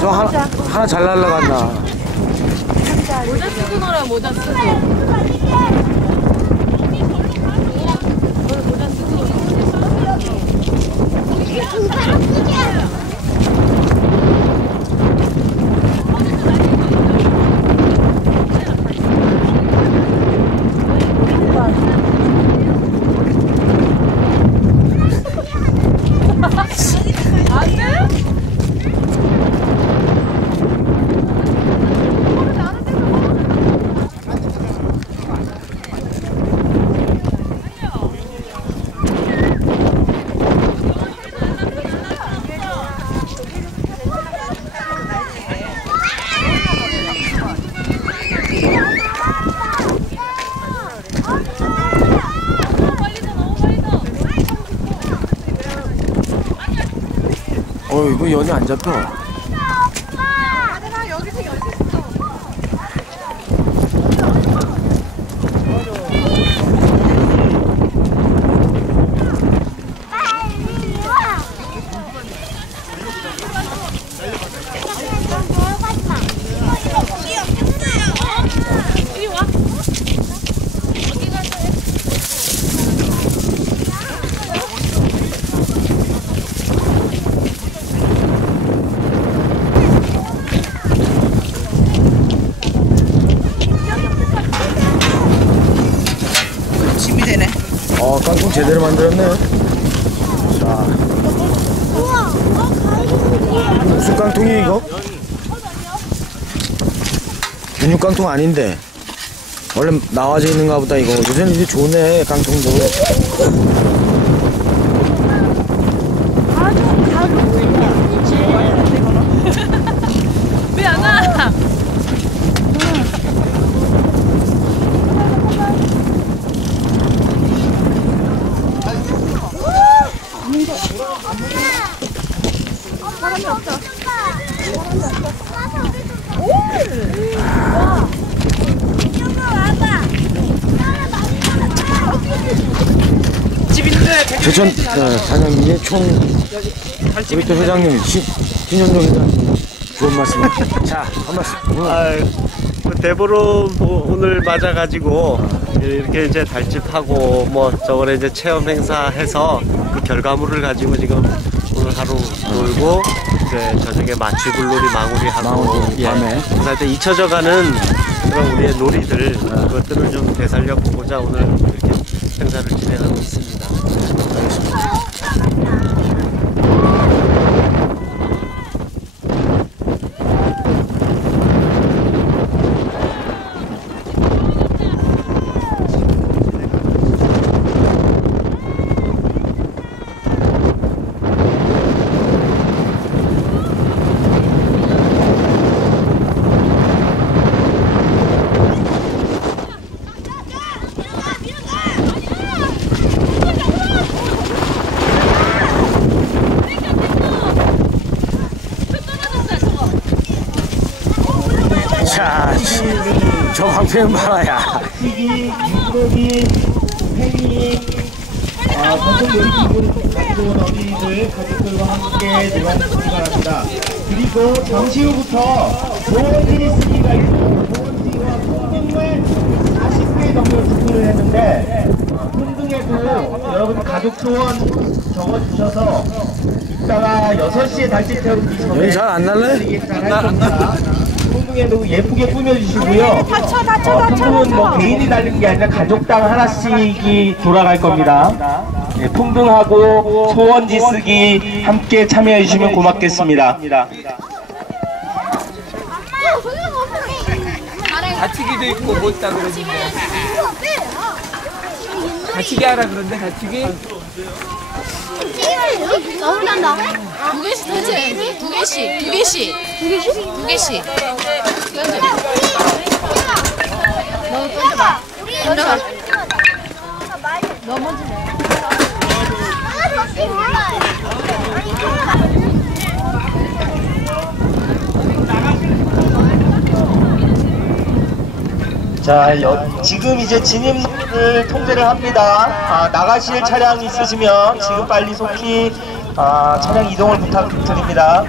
저 하나, 하나 잘 날라갔나. 모자 쓰고 놀아 모자 쓰고 What? Are there? 어, 이거 연이 안 잡혀. 빨리 와. 이리 와 짐이 되네. 어, 깡통 제대로 만들었네. 자. 무슨 깡통이 이거? 근육 깡통 아닌데. 원래 나와져 있는가 보다 이거. 요새는 이제 좋네, 깡통도. 가족 가족 생겼지. 왜 안 와? 사람이 없어. 이쪽으로 와봐. 제천 어, 사장님의 총 우리 또 회장님 신, 신현종 회장님 좋은 말씀 자한 말씀 아유, 그 대보름 뭐 오늘 맞아가지고 이렇게 이제 달집하고 뭐 저번에 이제 체험 행사 해서 그 결과물을 가지고 지금 오늘 하루 놀고 이제 저녁에 마취불놀이 마무리하고 마무리, 밤에. 그래서 잊혀져가는 그런 우리의 놀이들 그것들을 좀 되살려 보고자 오늘 이렇게 행사를 진행하고 있습니다. 저 방패는 말아야 시기, 육고기, 팽이, 아, 전통 요리기구를 가지고 온 어린이들 가족들과 함께 들어가시기 바랍니다. 그리고 잠시 후부터 보원진이 쓰기가 있고 보원진과 풍등을 40개 정도 준비를 했는데 어, 풍등에도 여러분 가족 소원 적어주셔서 이따가 6시에 달집 태우기 전에 잘안 날래? 안 날 안 날 풍등에도 예쁘게 꾸며주시고요. 다쳐 다쳐 어, 다쳐. 풍등은 뭐 개인이 달린 게 아니라 가족당 하나씩이 돌아갈 겁니다. 네, 풍등하고 소원지 쓰기 함께 참여해 주시면 고맙겠습니다. 다치기도 있고 못 다 그러는데. 다치기 하라 그런데 다치기? 너무 난다. 두 개씩 되지? 두 개씩 두 개씩 두 개씩 두 개씩 너 던져봐 던져봐 자, 여- 지금 이제 진입을 통제를 합니다. 아, 나가실 차량 있으시면 지금 빨리 속히 아, 차량 이동을 부탁드립니다.